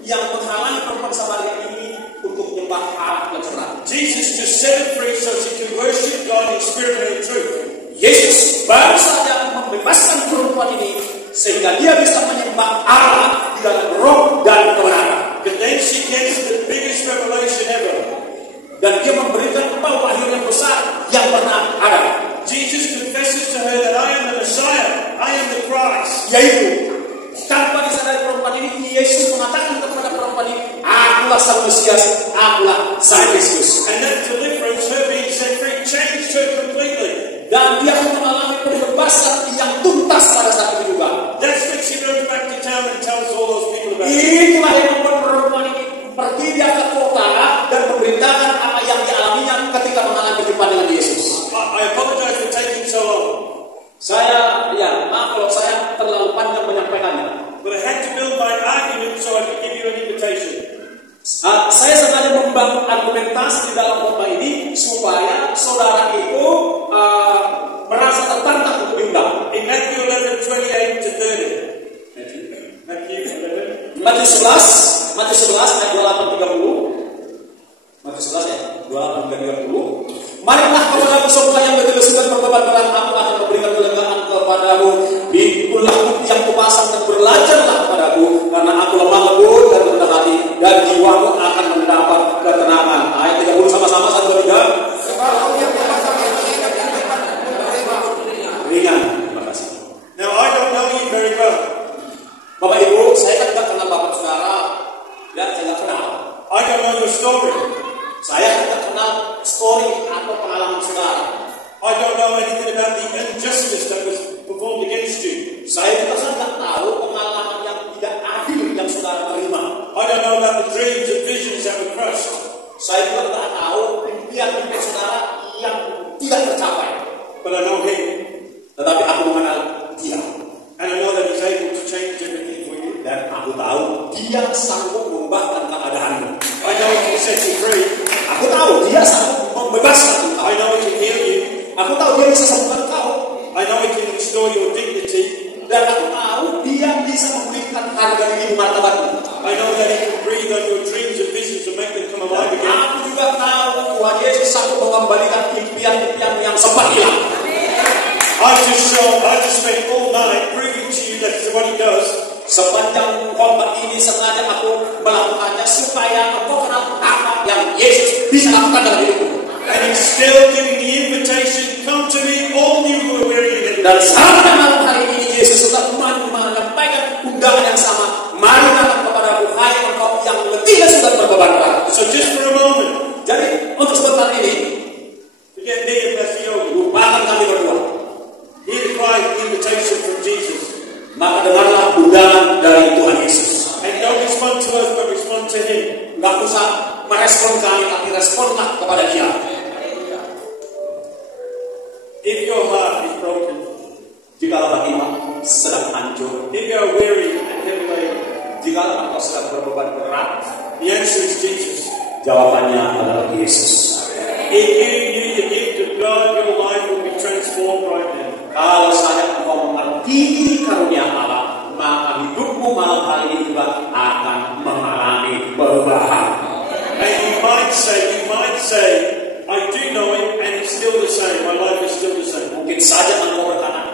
yang menghalangi perempuan Samaria ini untuk menyembah Allah yang benar. Jesus just set her free so she could worship God in spirit and in truth. Yesus baru saja membebaskan perempuan ini sehingga dia bisa menyembah Allah di dalam roh dan kebenaran. But then she gets the biggest revelation ever. Dan dia memberikan wahyu yang besar yang pernah ada. Jesus confesses to her that I am the Messiah, I am the Christ. Yaitu tanpa disadari perempuan ini, Yesus mengatakan kepada perempuan ini, akulah sang Mesias, akulah sang Kristus. And that deliverance, her being set free, changed her completely. Dan dia mengalami pembebasan yang tuntas pada saat itu juga. That's when she goes back to town and tells all those people about it. Inilah yang membuat perempuan ini pergi dia ke kota dan memberitakan apa yang dialaminya ketika mengalami perjumpaan dengan Yesus. I apologize for taking so long. Maaf kalau saya terlalu panjang menyampaikannya. But I had to build my argument so I could give you an invitation. Saya sengaja membangun argumentasi di dalam khotbah ini supaya saudara itu merasa tertantang untuk diundang. In Matthew 11:28 to 30. Matius 11 ayat 28-30. Matius 11 ayat 28-30. Marilah kepadaku semua yang bergelisah dan berbeban berat, aku akan memberikan kelegaan kepadamu. Pikulah bukti yang kupasang dan belajarlah kepadaku, karena aku lemah lembut dan rendah hati, dan jiwamu akan mendapat ketenangan. Ayat 30 sama-sama 1, 2, 3. Ringan. Terima kasih. Now I don't know you very well. Bapak Ibu, saya kan tidak kenal Bapak Saudara, dan saya tidak kenal. I don't know your story. Saya tidak kenal story atau pengalaman saudara. I don't know anything about the injustice that was performed against you. Saya juga tidak tahu pengalaman yang tidak adil yang saudara terima. I don't know about the dreams and visions that were crushed. Saya juga tidak tahu impian-impian saudara yang tidak tercapai. But I know him. Tetapi aku mengenal dia. And I know that he's able to change everything for you. Dan aku tahu dia sanggup mengubahkan keadaanmu. I know he can set you free. Aku tahu dia sanggup membebaskan engkau. I know he can heal you. Aku tahu dia bisa sembuhkan engkau. I know he can restore your dignity. Dan aku tahu dia bisa memulihkan harga diri martabatmu. I know that he can breathe on your dreams and visions and make them come alive again. Aku juga tahu Tuhan Yesus sanggup mengembalikan impian-impian yang sempat hilang. I just spent all night proving to you that's what he does. Sepanjang khotbah ini sengaja aku melakukannya supaya engkau kenal apa yang Yesus bisa lakukan dalam hidupmu. And he's still giving the invitation, come to me, all you who are weary and heavy. Dan sampai malam hari ini Yesus tetap menyampaikan undangan yang sama. Mari datang kepadaku, hai engkau yang letih dan sudah berbeban berat. So just for a moment, Jadi untuk sebentar ini, forget me and Pastor Yogi. lupakan kami berdua. Hear the cry of the invitation from Jesus. Maka dengarlah undangan dari Tuhan Yesus. And don't respond to us, but respond to him. Gak usah merespon kami, tapi responlah kepada Dia. If your heart is broken, Jika hatimu sedang hancur, if you are weary and heavy laden, jika engkau sedang berbeban berat, the answer is Jesus. jawabannya adalah Yesus. If you knew the gift of God, your life will be transformed right now. Kalau saja engkau mengerti karunia Allah, maka hidupmu malam hari ini juga akan mengalami perubahan. And you might say, I do know him, and it's still the same. My life is still the same. Mungkin saja engkau berkata,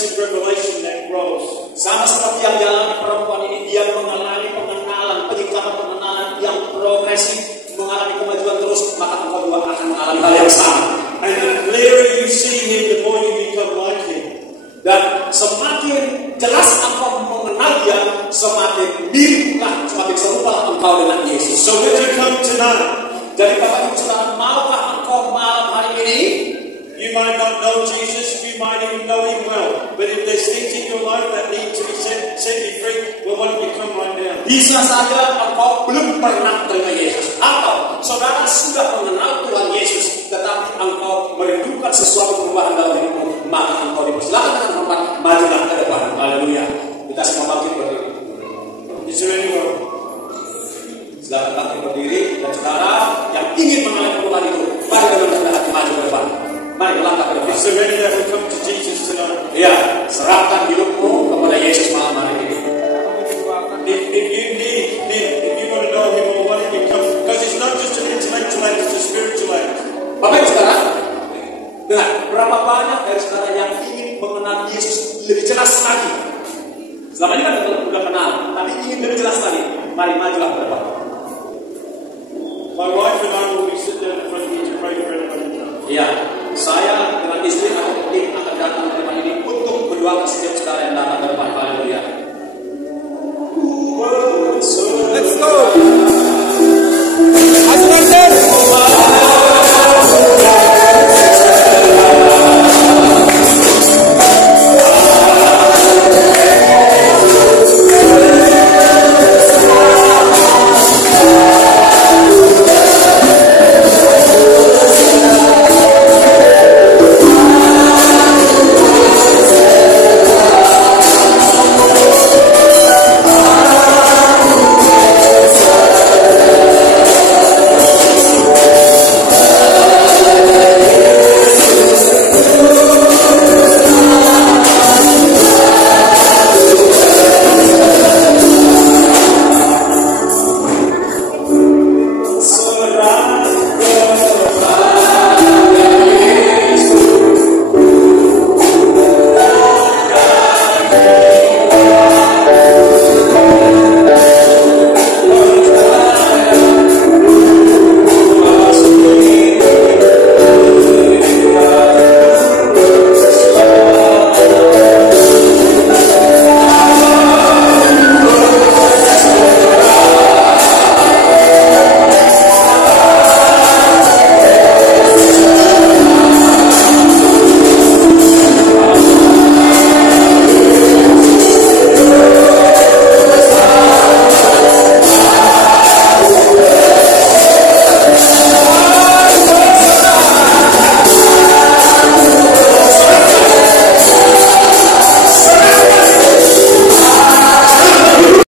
progressive revelation that grows. Sama seperti yang dialami perempuan ini, dia mengalami pengenalan, penyikapan pengenalan yang progresif, mengalami kemajuan terus, maka engkau juga akan mengalami hal yang sama. And the clearer you see him, the more you become like him. Dan semakin jelas engkau mengenal dia, semakin miriplah, semakin serupa engkau dengan Yesus. So when you come tonight, jadi Bapak Ibu Saudara, maukah engkau malam hari ini? You might not know Jesus, you might even know him well. But if there's things in your life that need to be set you free, well, why don't you come right now? Bisa saja engkau belum pernah terima Yesus, atau saudara sudah mengenal Tuhan Yesus, tetapi engkau merindukan sesuatu perubahan dalam hidupmu, maka engkau dipersilakan dengan hormat, majulah ke depan. Haleluya. Kita semua bangkit berdiri. Is there anyone? Silakan bangkit berdiri, dan saudara yang ingin mengalami perubahan itu, mari dengan rendah hati maju ke depan. Mari melangkah ke depan. Is there any that will come to Jesus tonight? Ya, serahkan hidupmu kepada Yesus malam hari ini. If you need him, if you want to know him more, why don't you come? Because it's not just an intellectual act, it's a spiritual act. Bapak Ibu Saudara, dengar, berapa banyak dari saudara yang ingin mengenal Yesus lebih jelas lagi? Selama ini kan sudah kenal, tapi ingin lebih jelas lagi. Mari majulah ke depan. My wife and I will be sitting down in front of you to pray for everybody. Iya, saya dengan istri akan